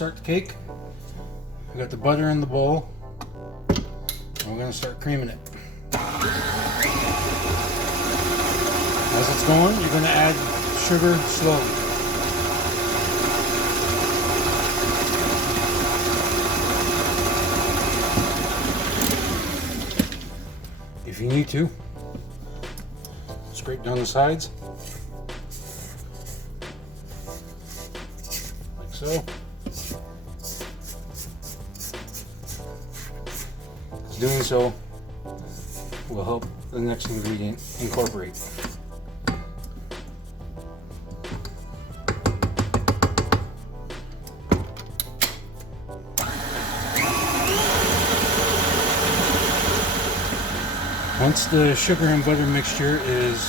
start the cake. We got the butter in the bowl. And we're going to start creaming it. As it's going, you're going to add sugar slowly. If you need to, scrape down the sides, like so. Doing so will help the next ingredient incorporate. Once the sugar and butter mixture is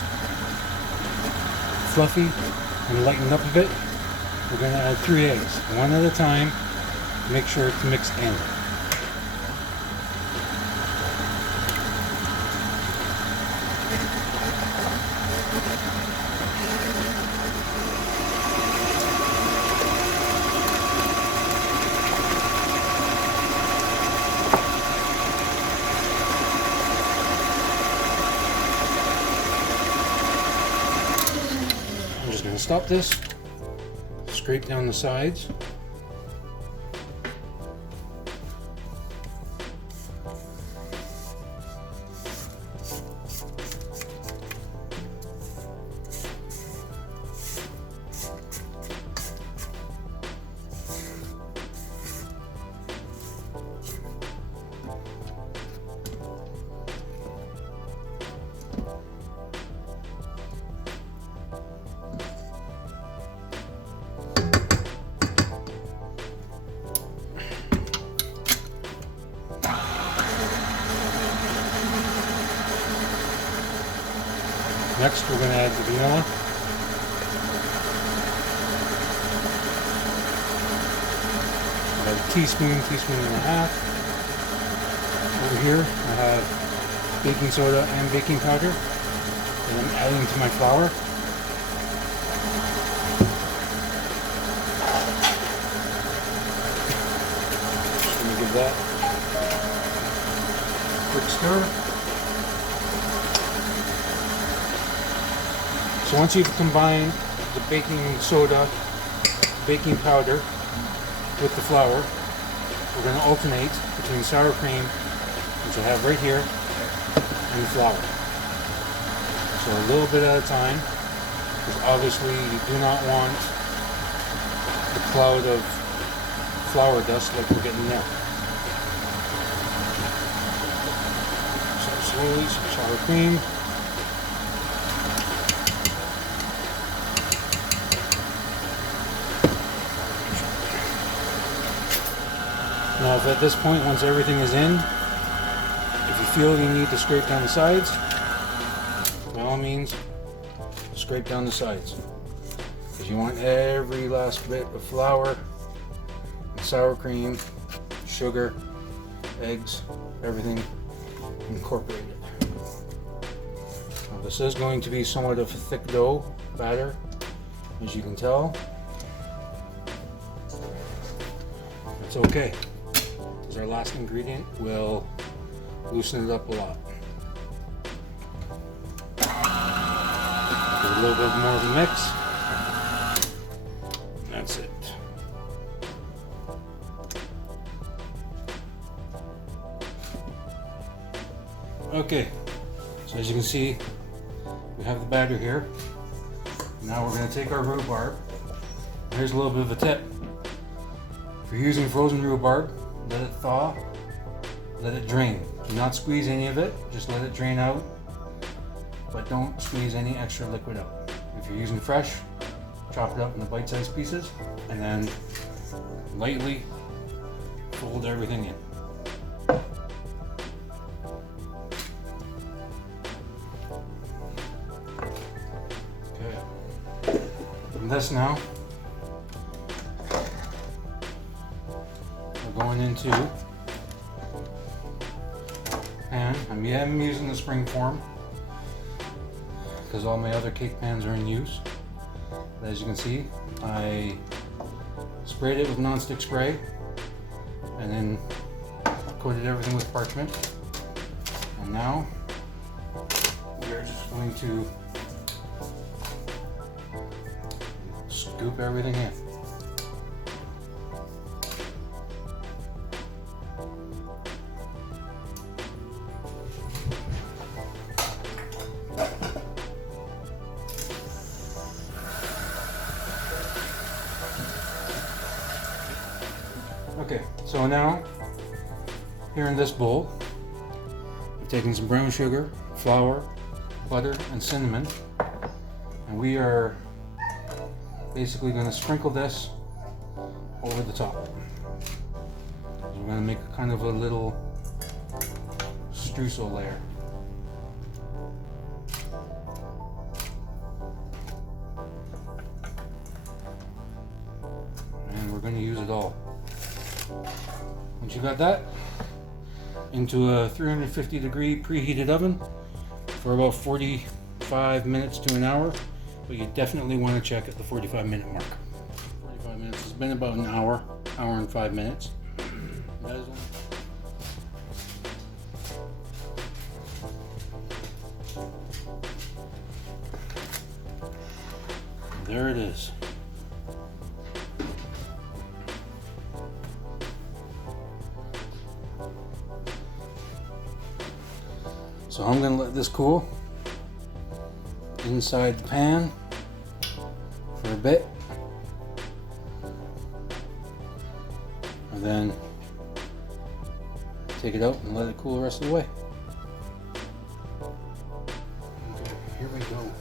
fluffy and lightened up a bit, we're going to add 3 eggs, one at a time. Make sure to mix in. I'm just going to stop this, scrape down the sides. Next, we're going to add the vanilla. About a teaspoon and a half. Over here, I have baking soda and baking powder that I'm adding to my flour. Just going to give that a quick stir. So once you've combined the baking soda, baking powder with the flour, we're going to alternate between sour cream, which I have right here, and flour. So a little bit at a time, because obviously you do not want the cloud of flour dust like we're getting there. So slowly, some sour cream. Now if at this point, once everything is in, if you feel you need to scrape down the sides, by all means, scrape down the sides. Because you want every last bit of flour, sour cream, sugar, eggs, everything incorporated. Now this is going to be somewhat of a thick dough batter, as you can tell. It's okay. Our last ingredient will loosen it up a lot. Give it a little bit more of a mix. That's it. Okay, so as you can see, we have the batter here. Now we're going to take our rhubarb. Here's a little bit of a tip. If you're using frozen rhubarb, let it thaw, let it drain. Do not squeeze any of it, just let it drain out, but don't squeeze any extra liquid out. If you're using fresh, chop it up into bite-sized pieces, and then lightly fold everything in. Okay. From this now, going into pan. I'm using the spring form because all my other cake pans are in use. But as you can see, I sprayed it with nonstick spray, and then coated everything with parchment. And now we are just going to scoop everything in. Okay, so now here in this bowl, I've taken some brown sugar, flour, butter, and cinnamon, and we are basically going to sprinkle this over the top. We're going to make kind of a little streusel layer. And we're going to use it all. Once you got that, into a 350 degree preheated oven for about 45 minutes to an hour, but you definitely want to check at the 45-minute mark. 45 minutes, it's been about an hour and 5 minutes. There it is. So I'm going to let this cool inside the pan for a bit, and then take it out and let it cool the rest of the way. Okay, here we go.